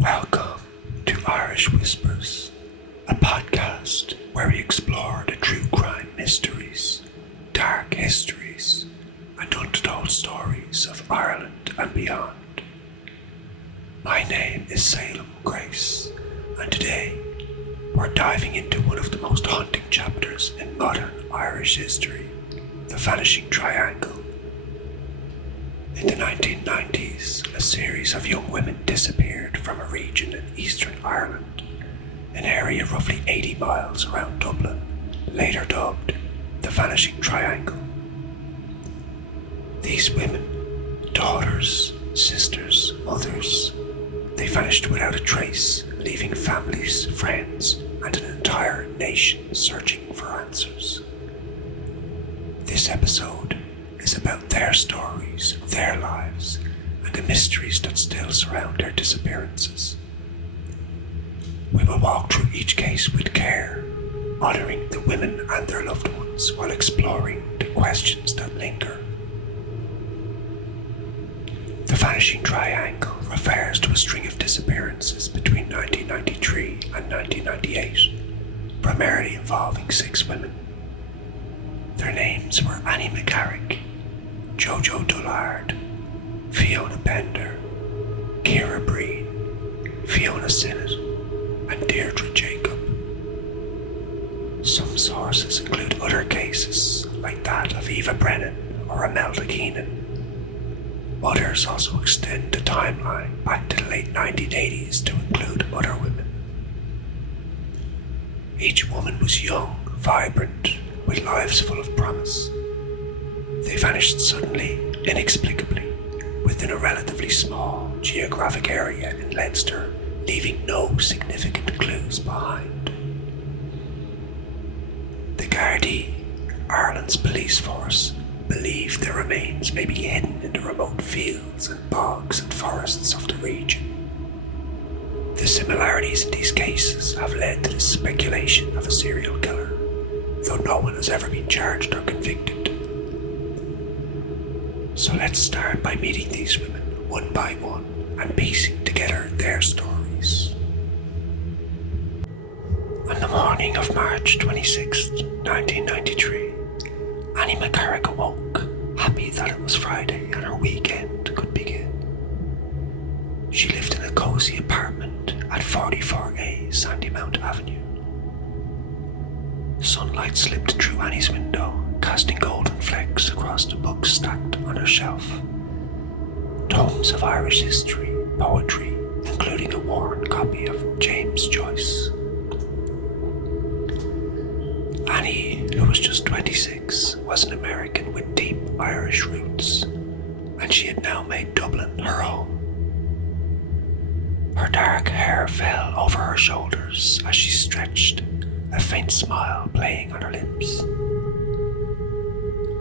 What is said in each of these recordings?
Welcome to Irish Whispers, a podcast where we explore the true crime mysteries, dark histories, and untold stories of Ireland and beyond. My name is Salem Grace, and today we're diving into one of the most haunting chapters in modern Irish history, the Vanishing Triangle. In the 1990s, a series of young women disappeared from a region in eastern Ireland, an area roughly 80 miles around Dublin, later dubbed the Vanishing Triangle. These women, daughters, sisters, mothers, they vanished without a trace, leaving families, friends, and an entire nation searching for answers. This episode is about their stories, their lives, and the mysteries that still surround their disappearances. We will walk through each case with care, honouring the women and their loved ones while exploring the questions that linger. The Vanishing Triangle refers to a string of disappearances between 1993 and 1998, primarily involving 6 women. Their names were Annie McCarrick, JoJo Dullard, Fiona Pender, Ciara Breen, Fiona Sinnott, and Deirdre Jacob. Some sources include other cases, like that of Eva Brennan or Imelda Keenan. Others also extend the timeline back to the late 1980s to include other women. Each woman was young, vibrant, with lives full of promise. They vanished suddenly, inexplicably, within a relatively small geographic area in Leinster, leaving no significant clues behind. The Gardaí, Ireland's police force, believe their remains may be hidden in the remote fields and bogs and forests of the region. The similarities in these cases have led to the speculation of a serial killer, though no one has ever been charged or convicted. So let's start by meeting these women one by one and piecing together their stories. On the morning of March 26, 1993, Annie McCarrick awoke, happy that it was Friday and her weekend could begin. She lived in a cosy apartment at 44A Sandymount Avenue. Sunlight slipped through Annie's window, casting golden flecks across the books stacked on her shelf. Tomes of Irish history, poetry, including a worn copy of James Joyce. Annie, who was just 26, was an American with deep Irish roots, and she had now made Dublin her home. Her dark hair fell over her shoulders as she stretched, a faint smile playing on her lips.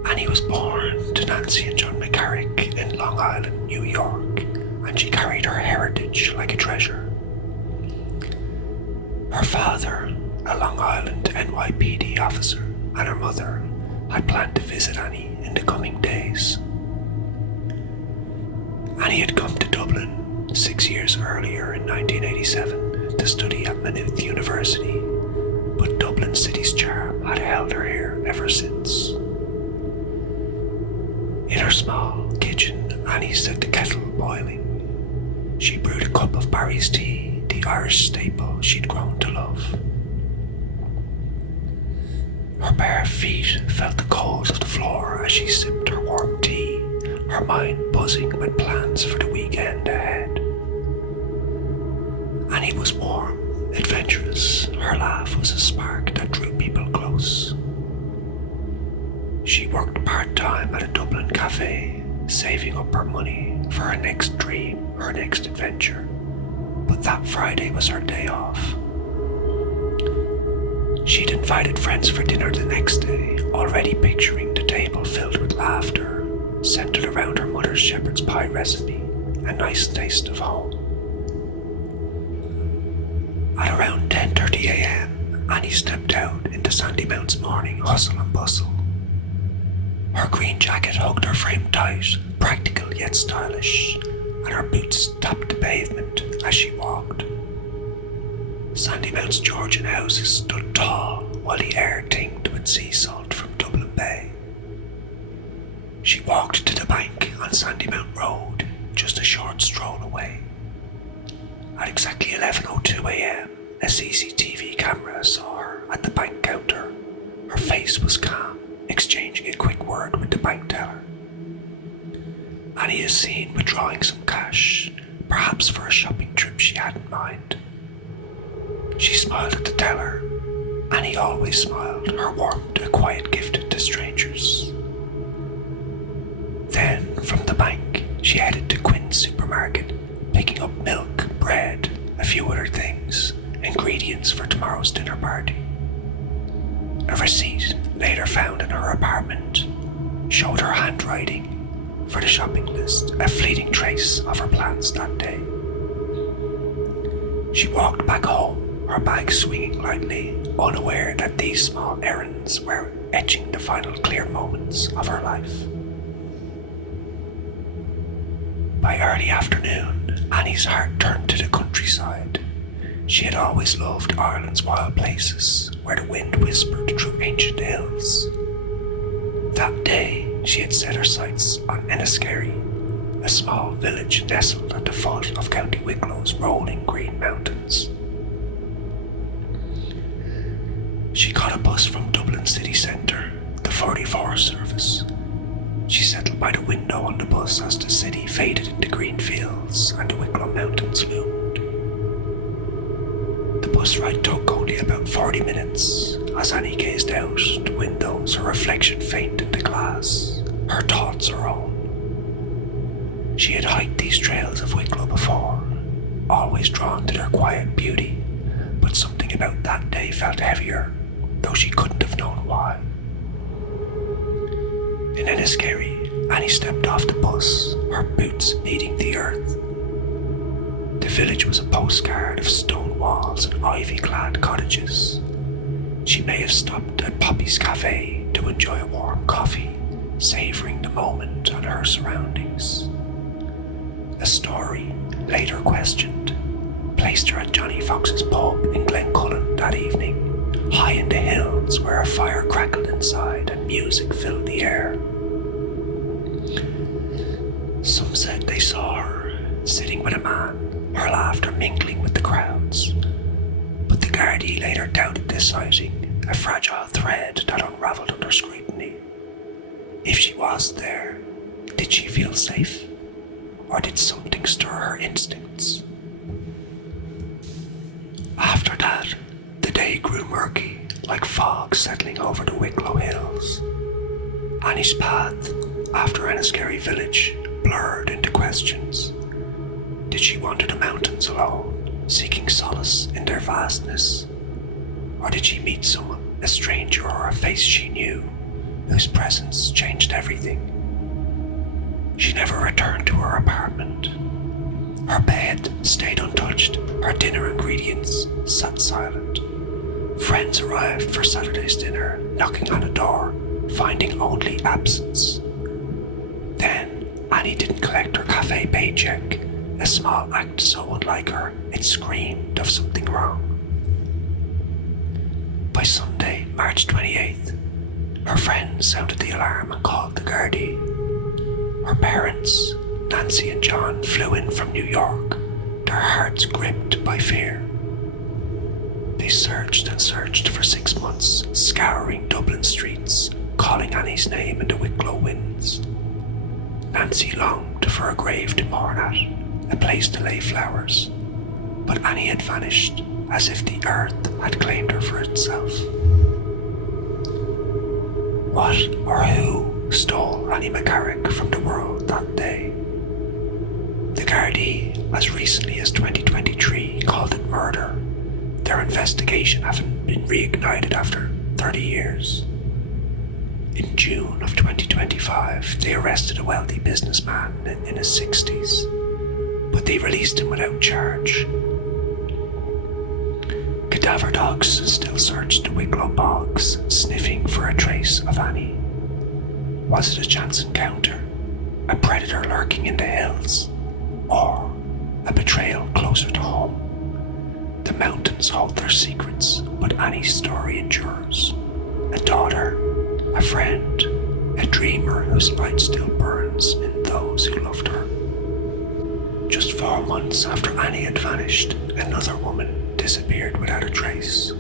Annie was born to Nancy and John McCarrick in Long Island, New York, and she carried her heritage like a treasure. Her father, a Long Island NYPD officer, and her mother had planned to visit Annie in the coming days. Annie had come to Dublin 6 years earlier in 1987 to study at Maynooth University, but Dublin City's charm had held her here ever since. In her small kitchen, Annie set the kettle boiling. She brewed a cup of Barry's tea, the Irish staple she'd grown to love. Her bare feet felt the cold of the floor as she sipped her warm tea, her mind buzzing with plans for the weekend ahead. Annie was warm, adventurous. Her laugh was a spark that drew people close. She worked part-time at a Dublin cafe, saving up her money for her next dream, her next adventure. But that Friday was her day off. She'd invited friends for dinner the next day, already picturing the table filled with laughter, centered around her mother's shepherd's pie recipe, a nice taste of home. At around 10:30 a.m, Annie stepped out into Sandymount's morning hustle and bustle. Her green jacket hugged her frame tight, practical yet stylish, and her boots tapped the pavement, as she walked. Sandymount's Georgian houses stood tall while the air tinged with sea salt from Dublin Bay. She walked to the bank on Sandymount Road, just a short stroll away. At exactly 11:02 a.m, a CCTV camera saw her at the bank counter. Her face was calm, exchanging a quick word with the bank teller. Annie is seen withdrawing some cash, perhaps for a shopping trip she had in mind. She smiled at the teller. Annie always smiled, her warmth a quiet gift to strangers. Then, from the bank, she headed to Quinn's supermarket, picking up milk, bread, a few other things, ingredients for tomorrow's dinner party. A receipt, later found in her apartment, showed her handwriting for the shopping list, a fleeting trace of her plans that day. She walked back home, her bag swinging lightly, unaware that these small errands were etching the final clear moments of her life. By early afternoon, Annie's heart turned to the countryside. She had always loved Ireland's wild places, where the wind whispered through ancient hills. That day, she had set her sights on Enniskerry, a small village nestled at the foot of County Wicklow's rolling green mountains. She caught a bus from Dublin city centre, the 44 service. She settled by the window on the bus as the city faded into green fields and the Wicklow Mountains loomed. The bus ride took only about 40 minutes. As Annie gazed out the windows, her reflection faint in the glass, her thoughts her own. She had hiked these trails of Wicklow before, always drawn to their quiet beauty, but something about that day felt heavier, though she couldn't have known why. In Enniskerry, Annie stepped off the bus, her boots kneading the earth. The village was a postcard of stone walls and ivy-clad cottages. She may have stopped at Poppy's Cafe to enjoy a warm coffee, savouring the moment and her surroundings. A story, later questioned, placed her at Johnny Fox's pub in Glencullen that evening, high in the hills where a fire crackled inside and music filled the air. Some said they saw her, sitting with a man, her laughter mingling with the crowds. But the Gardaí later doubted this sighting, a fragile thread that unravelled under scrutiny. If she was there, did she feel safe? Or did something stir her instincts? After that, the day grew murky, like fog settling over the Wicklow hills. Annie's path, after Enniskerry village, blurred into questions. Did she wander the mountains alone, seeking solace in their vastness? Or did she meet someone, a stranger or a face she knew, whose presence changed everything? She never returned to her apartment. Her bed stayed untouched, her dinner ingredients sat silent. Friends arrived for Saturday's dinner, knocking on the door, finding only absence. Then, Annie didn't collect her cafe paycheck, a small act so unlike her, it screamed of something wrong. By Sunday, March 28th, her friends sounded the alarm and called the Gardaí. Her parents, Nancy and John, flew in from New York, their hearts gripped by fear. They searched and searched for 6 months, scouring Dublin streets, calling Annie's name in the Wicklow winds. Nancy longed for a grave to mourn at, a place to lay flowers, but Annie had vanished as if the earth had claimed her for itself. What or who stole Annie McCarrick from the world that day? The Gardaí, as recently as 2023, called it murder, their investigation having been reignited after 30 years. In June of 2025, they arrested a wealthy businessman in his 60s, but they released him without charge. Cadaver dogs still searched the Wicklow bogs, sniffing for a trace of Annie. Was it a chance encounter, a predator lurking in the hills, or a betrayal closer to home. The mountains hold their secrets, but Annie's story endures. A daughter, a friend, a dreamer whose light still burns in those who loved her. Just 4 months after Annie had vanished, another woman disappeared without a trace.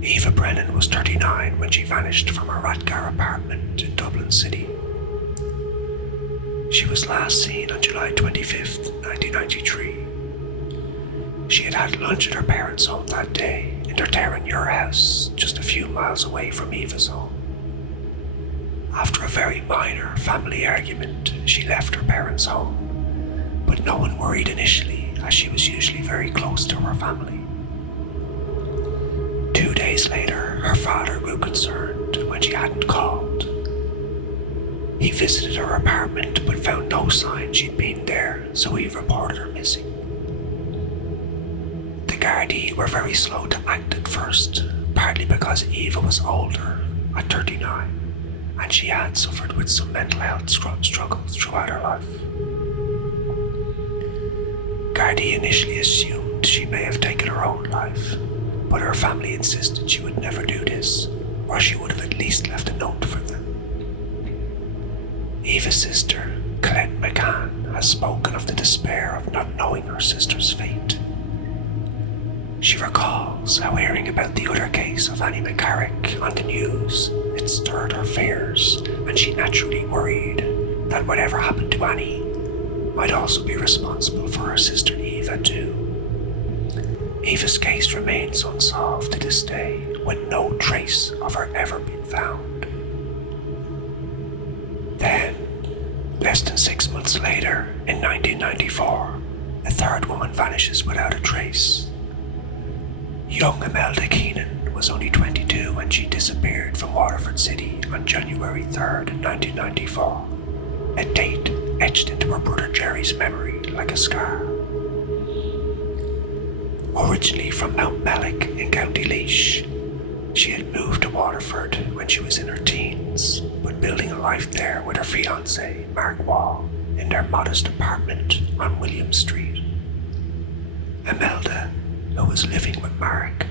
Eva Brennan was 39 when she vanished from her Ratgar apartment in Dublin City. She was last seen on July 25th, 1993. She had had lunch at her parents' home that day in their Terranure house, just a few miles away from Eva's home. After a very minor family argument, she left her parents' home, but no one worried initially, as she was usually very close to her family. 2 days later, her father grew concerned when she hadn't called. He visited her apartment but found no sign she'd been there, so he reported her missing. The Gardaí were very slow to act at first, partly because Eva was older, at 39, and she had suffered with some mental health struggles throughout her life. Gardaí initially assumed she may have taken her own life, but her family insisted she would never do this, or she would have at least left a note for them. Eva's sister, Colette McCann, has spoken of the despair of not knowing her sister's fate. She recalls how hearing about the other case of Annie McCarrick on the news, it stirred her fears, and she naturally worried that whatever happened to Annie might also be responsible for her sister Eva too. Eva's case remains unsolved to this day, with no trace of her ever being found. Then, less than 6 months later, in 1994, a third woman vanishes without a trace. Young Imelda Keenan was only 22 when she disappeared from Waterford City on January 3rd, 1994, a date etched into her brother Jerry's memory like a scar. Originally from Mount Mellick in County Laois, she had moved to Waterford when she was in her teens, but building a life there with her fiancé, Mark Wall, in their modest apartment on William Street. Imelda, who was living with Mark,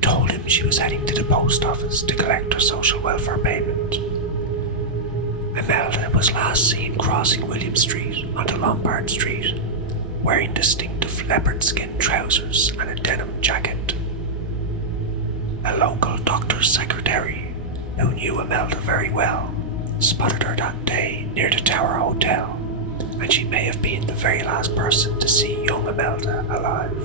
told him she was heading to the post office to collect her social welfare payment. Imelda was last seen crossing William Street onto Lombard Street, wearing distinctive leopard skin trousers and a denim jacket. A local doctor's secretary, who knew Imelda very well, spotted her that day near the Tower Hotel, and she may have been the very last person to see young Imelda alive.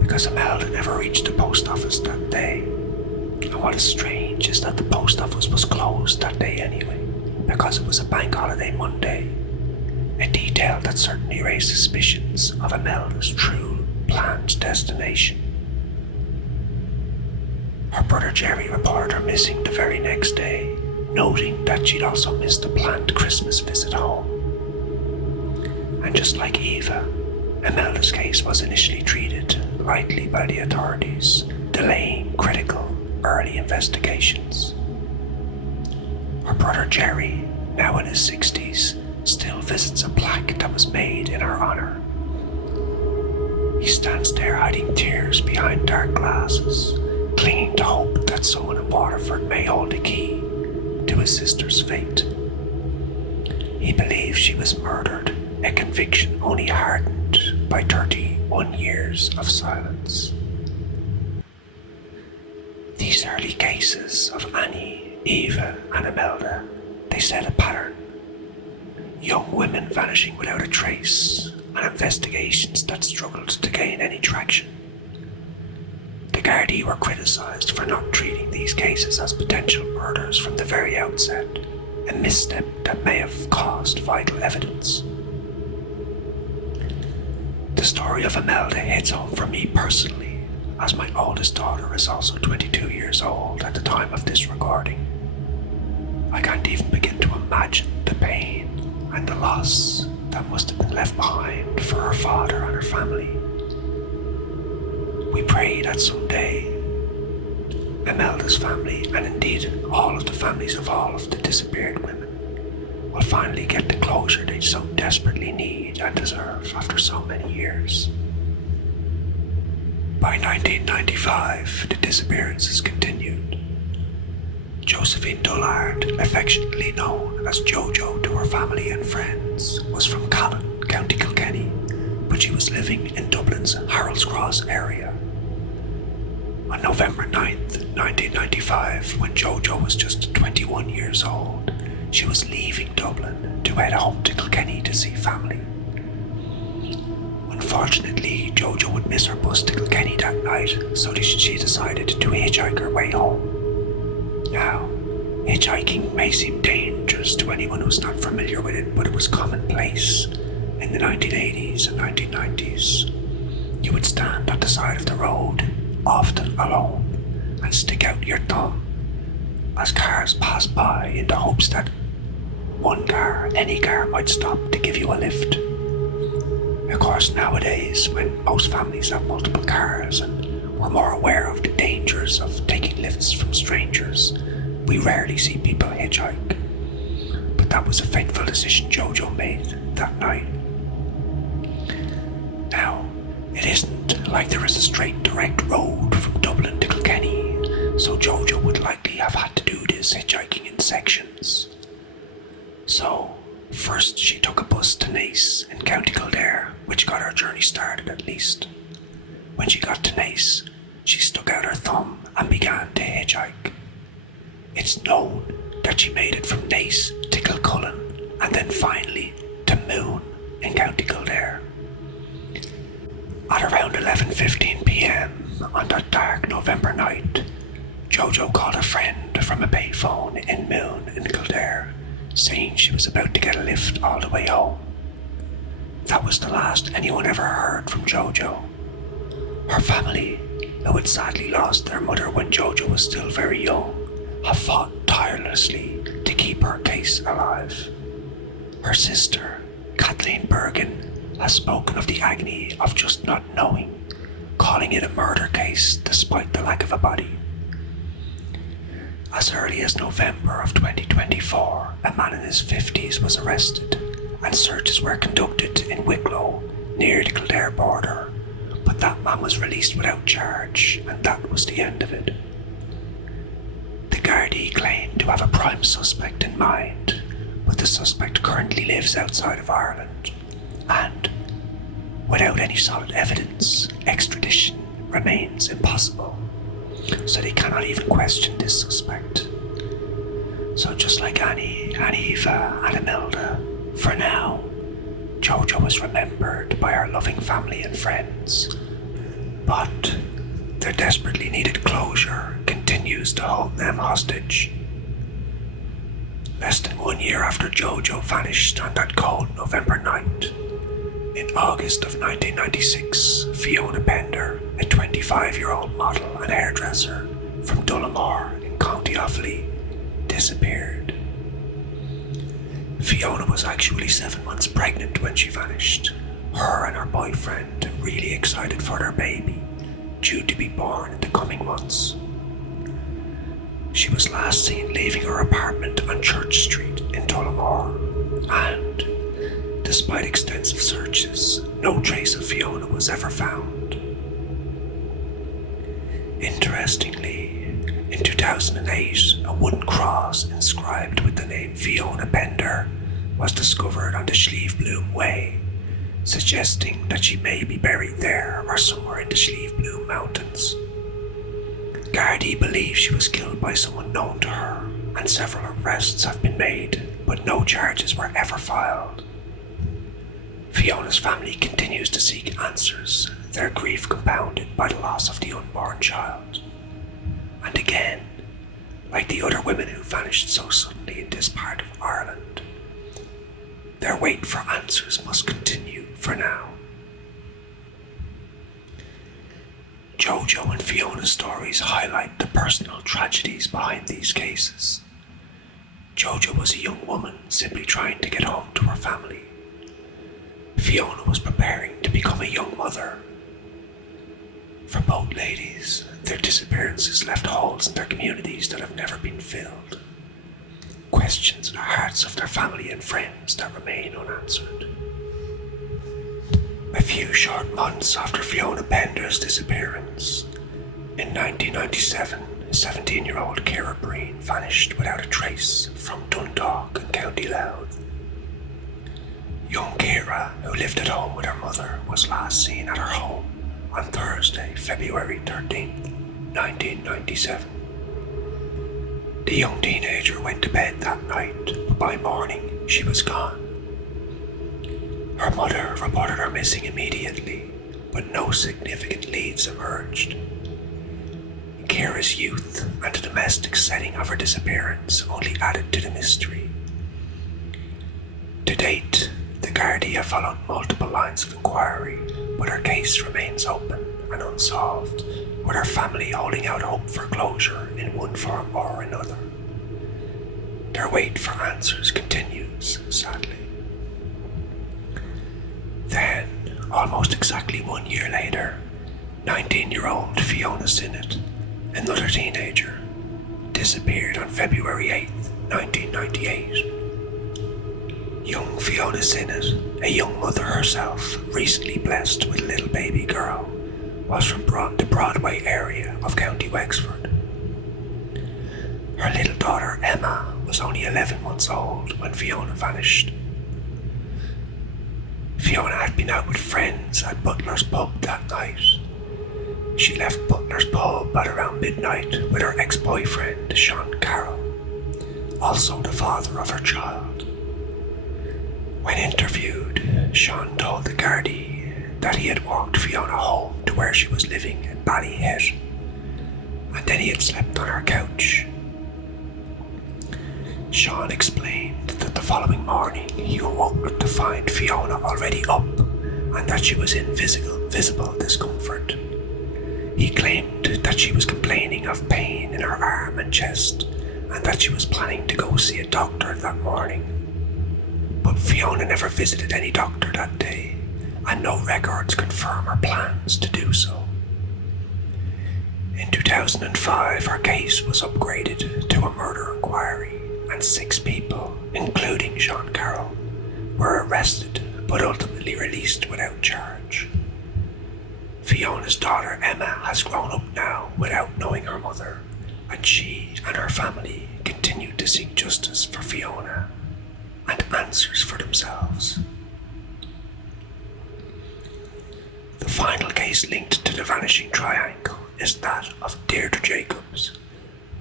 Because Imelda never reached the post office that day, and what is strange is that the post office was closed that day anyway, because it was a bank holiday Monday, a detail that certainly raised suspicions of Imelda's true planned destination. Her brother Jerry reported her missing the very next day, noting that she'd also missed a planned Christmas visit home. And just like Eva, Imelda's case was initially treated lightly by the authorities, delaying critical early investigations. Her brother Jerry, now in his 60s, still visits a plaque that was made in her honor. He stands there hiding tears behind dark glasses, clinging to hope that someone in Waterford may hold the key to his sister's fate. He believes she was murdered, a conviction only hardened by 31 years of silence. These early cases of Annie, Eva, and Imelda, they set a pattern. Young women vanishing without a trace, and investigations that struggled to gain any traction. The Gardaí were criticised for not treating these cases as potential murders from the very outset, a misstep that may have caused vital evidence. The story of Imelda hits home for me personally, as my oldest daughter is also 22 years old at the time of this recording. I can't even begin to imagine the pain and the loss that must have been left behind for her father and her family. We pray that someday Imelda's family, and indeed all of the families of all of the disappeared women, will finally get the closure they so desperately need and deserve after so many years. By 1995, the disappearances continued. Josephine Dullard, affectionately known as JoJo to her family and friends, was from Callan, County Kilkenny, but she was living in Dublin's Harold's Cross area. On November 9th, 1995, when JoJo was just 21 years old, she was leaving Dublin to head home to Kilkenny to see family. Unfortunately, JoJo would miss her bus to Kilkenny that night, so she decided to hitchhike her way home. Now, hitchhiking may seem dangerous to anyone who's not familiar with it, but it was commonplace in the 1980s and 1990s. You would stand on the side of the road, often alone, and stick out your thumb as cars pass by in the hopes that one car, any car, might stop to give you a lift. Of course, nowadays, when most families have multiple cars and we're more aware of the dangers of taking lifts from strangers, we rarely see people hitchhike. But that was a fateful decision JoJo made that night. Now, it isn't like there is a straight direct road from Dublin to Kilkenny, so JoJo would likely have had to do this hitchhiking in sections. So, first she took a bus to Naas in County Kildare, which got her journey started at least. When she got to Naas, she stuck out her thumb and began to hitchhike. It's known that she made it from Naas to Kilcullen and then finally to Moon in County Kildare. At around 11:15 p.m. on that dark November night, JoJo called a friend from a payphone in Moon in Kildare, saying she was about to get a lift all the way home. That was the last anyone ever heard from JoJo. Her family, who had sadly lost their mother when JoJo was still very young, have fought tirelessly to keep her case alive. Her sister, Kathleen Bergen, has spoken of the agony of just not knowing, calling it a murder case despite the lack of a body. As early as November of 2024, a man in his 50s was arrested and searches were conducted in Wicklow near the Kildare border, but that man was released without charge and that was the end of it. The Gardaí claimed to have a prime suspect in mind, but the suspect currently lives outside of Ireland and, without any solid evidence, extradition remains impossible. So they cannot even question this suspect. So just like Annie, Eva, and Imelda, for now, JoJo is remembered by her loving family and friends. But their desperately needed closure continues to hold them hostage. Less than 1 year after JoJo vanished on that cold November night, in August of 1996, Fiona Pender, a 25-year-old model and hairdresser from Tullamore in County Offaly, disappeared. Fiona was actually 7 months pregnant when she vanished, her and her boyfriend really excited for their baby, due to be born in the coming months. She was last seen leaving her apartment on Church Street in Tullamore, and despite extensive searches, no trace of Fiona was ever found. Interestingly, in 2008, a wooden cross inscribed with the name Fiona Pender was discovered on the Slieve Bloom Way, suggesting that she may be buried there or somewhere in the Slieve Bloom Mountains. Gardaí believe she was killed by someone known to her, and several arrests have been made, but no charges were ever filed. Fiona's family continues to seek answers, their grief compounded by the loss of the unborn child. And again, like the other women who vanished so suddenly in this part of Ireland, their wait for answers must continue for now. JoJo and Fiona's stories highlight the personal tragedies behind these cases. JoJo was a young woman simply trying to get home to her family. Fiona was preparing to become a young mother. For both ladies, their disappearances left holes in their communities that have never been filled. questions in the hearts of their family and friends that remain unanswered. A few short months after Fiona Pender's disappearance, in 1997, 17-year-old Ciara Breen vanished without a trace from Dundalk in County Louth. Young Ciara, who lived at home with her mother, was last seen at her home on Thursday, February 13th, 1997. The young teenager went to bed that night, but by morning she was gone. Her mother reported her missing immediately, but no significant leads emerged. Ciara's youth and the domestic setting of her disappearance only added to the mystery. To date, the Gardaí have followed multiple lines of inquiry, but her case remains open and unsolved, with her family holding out hope for closure in one form or another. Their wait for answers continues, sadly. Then, almost exactly 1 year later, 19-year-old Fiona Sinnott, another teenager, disappeared on February 8th, 1998. Young Fiona Sinnott, a young mother herself, recently blessed with a little baby girl, was from the Broadway area of County Wexford. Her little daughter Emma was only 11 months old when Fiona vanished. Fiona had been out with friends at Butler's pub that night. She left Butler's pub at around midnight with her ex-boyfriend, Sean Carroll, also the father of her child. When interviewed, Sean told the Gardaí that he had walked Fiona home to where she was living in Ballyhet, and then he had slept on her couch. Sean explained that the following morning he awoke to find Fiona already up and that she was in visible discomfort. He claimed that she was complaining of pain in her arm and chest and that she was planning to go see a doctor that morning. But Fiona never visited any doctor that day, and no records confirm her plans to do so. In 2005, her case was upgraded to a murder inquiry, and 6 people, including Sean Carroll, were arrested but ultimately released without charge. Fiona's daughter Emma has grown up now without knowing her mother, and she and her family continue to seek justice for Fiona and answers for themselves. The final case linked to the Vanishing Triangle is that of Deirdre Jacobs,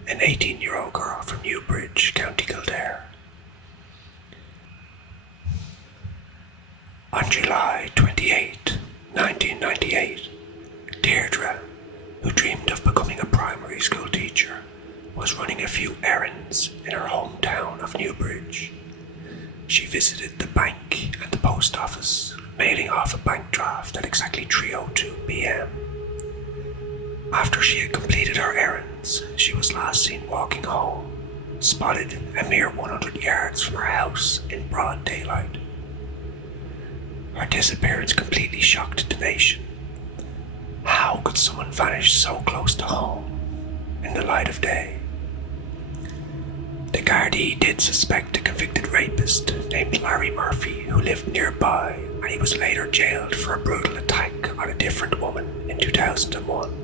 an 18-year-old girl from Newbridge, County Kildare. On July 28, 1998, Deirdre, who dreamed of becoming a primary school teacher, was running a few errands in her hometown of Newbridge. She visited the bank and the post office, mailing off a bank draft at exactly 3:02 p.m. After she had completed her errands, she was last seen walking home, spotted a mere 100 yards from her house in broad daylight. Her disappearance completely shocked the nation. How could someone vanish so close to home, in the light of day? The Gardaí did suspect a convicted rapist named Larry Murphy who lived nearby, and he was later jailed for a brutal attack on a different woman in 2001.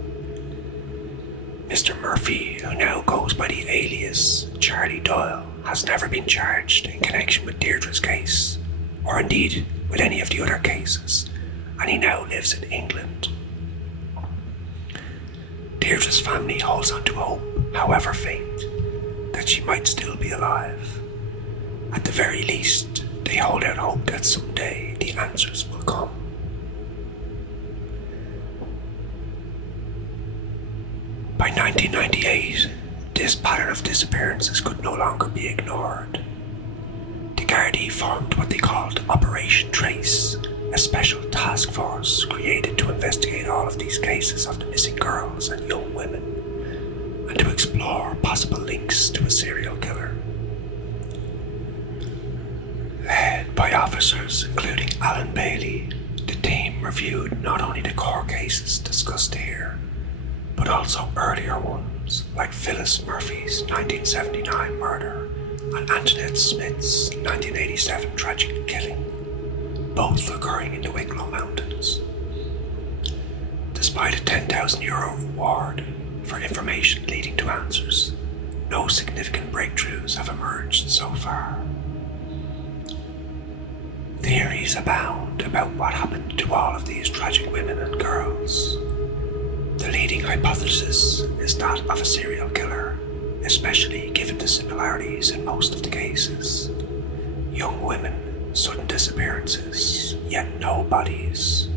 Mr. Murphy, who now goes by the alias Charlie Doyle, has never been charged in connection with Deirdre's case, or indeed with any of the other cases, and he now lives in England. Deirdre's family holds on to hope, however faint, that she might still be alive. At the very least, they hold out hope that someday the answers will come. By 1998, this pattern of disappearances could no longer be ignored. The Gardaí formed what they called Operation Trace, a special task force created to investigate all of these cases of the missing girls and young women, and to explore possible links to a serial killer. Led by officers including Alan Bailey, the team reviewed not only the core cases discussed here, but also earlier ones like Phyllis Murphy's 1979 murder and Antoinette Smith's 1987 tragic killing, both occurring in the Wicklow Mountains. Despite a €10,000 reward for information leading to answers, no significant breakthroughs have emerged so far. Theories abound about what happened to all of these tragic women and girls. The leading hypothesis is that of a serial killer, especially given the similarities in most of the cases. Young women, sudden disappearances, yet no bodies.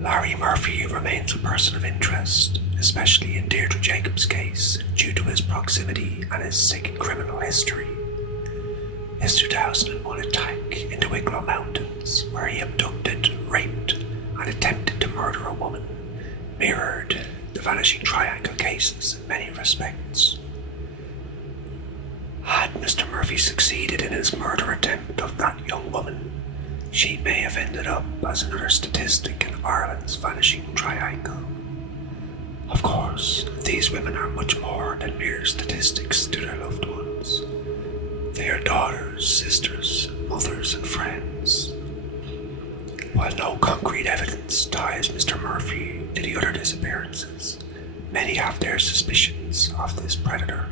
Larry Murphy remains a person of interest, especially in Deirdre Jacobs' case, due to his proximity and his sick criminal history. His 2001 attack in the Wicklow Mountains, where he abducted, raped, and attempted to murder a woman, mirrored the Vanishing Triangle cases in many respects. Had Mr. Murphy succeeded in his murder attempt of that young woman, she may have ended up as another statistic in Ireland's Vanishing Triangle. Of course, these women are much more than mere statistics to their loved ones. They are daughters, sisters, mothers, and friends. While no concrete evidence ties Mr. Murphy to the other disappearances, many have their suspicions of this predator.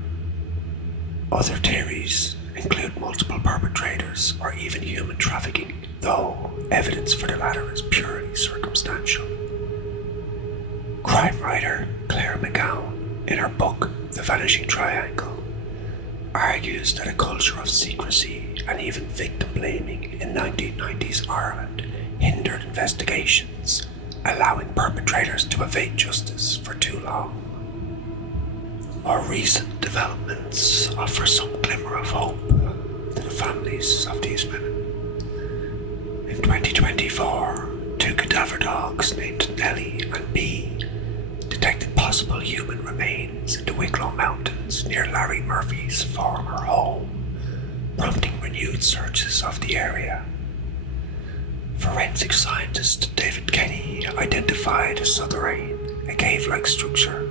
Other theories include multiple perpetrators or even human trafficking, though evidence for the latter is purely circumstantial. Crime writer Claire McGowan, in her book The Vanishing Triangle, argues that a culture of secrecy and even victim blaming in 1990s Ireland hindered investigations, allowing perpetrators to evade justice for too long. More recent developments offer some glimmer of hope to the families of these women. In 2024, two cadaver dogs named Nellie and Bee detected possible human remains in the Wicklow Mountains near Larry Murphy's former home, prompting renewed searches of the area. Forensic scientist David Kenny identified a souterrain, a cave-like structure,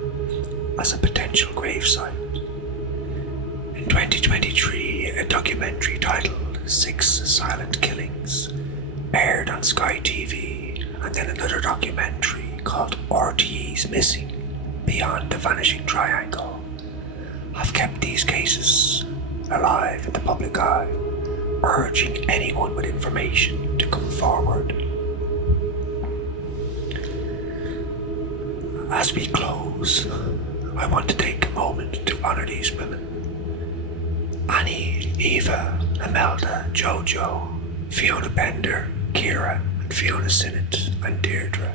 as a potential gravesite. In 2023, a documentary titled 6 Silent Killings aired on Sky TV, and then another documentary called RTE's Missing Beyond the Vanishing Triangle have kept these cases alive in the public eye, urging anyone with information to come forward. As we close, I want to take a moment to honour these women. Annie, Eva, Imelda, JoJo, Fiona Pender, Kira, and Fiona Sinnott, and Deirdre.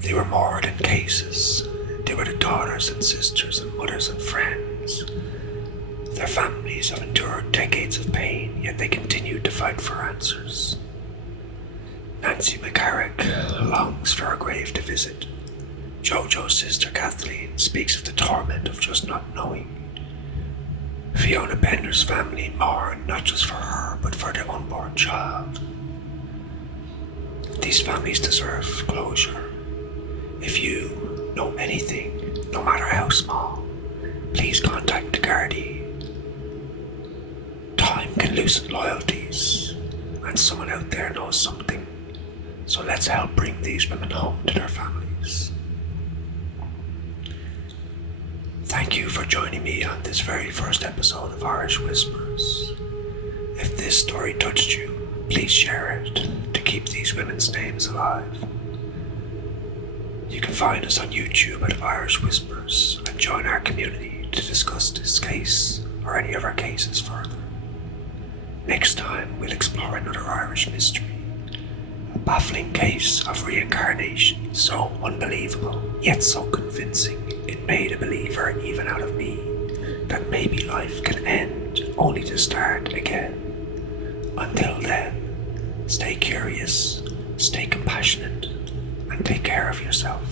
They were more than cases. They were the daughters and sisters and mothers and friends. Their families have endured decades of pain, yet they continued to fight for answers. Nancy McCarrick longs for a grave to visit. JoJo's sister Kathleen speaks of the torment of just not knowing. Fiona Pender's family mourn not just for her, but for their unborn child. These families deserve closure. If you know anything, no matter how small, please contact the Gardaí. Time can loosen loyalties, and someone out there knows something, so let's help bring these women home to their families. Thank you for joining me on this very first episode of Irish Whispers. If this story touched you, please share it to keep these women's names alive. You can find us on YouTube at Irish Whispers and join our community to discuss this case or any of our cases further. Next time, we'll explore another Irish mystery, a baffling case of reincarnation so unbelievable yet so convincing it made a believer even out of me that maybe life can end only to start again. Until then, stay curious, stay compassionate, and take care of yourself.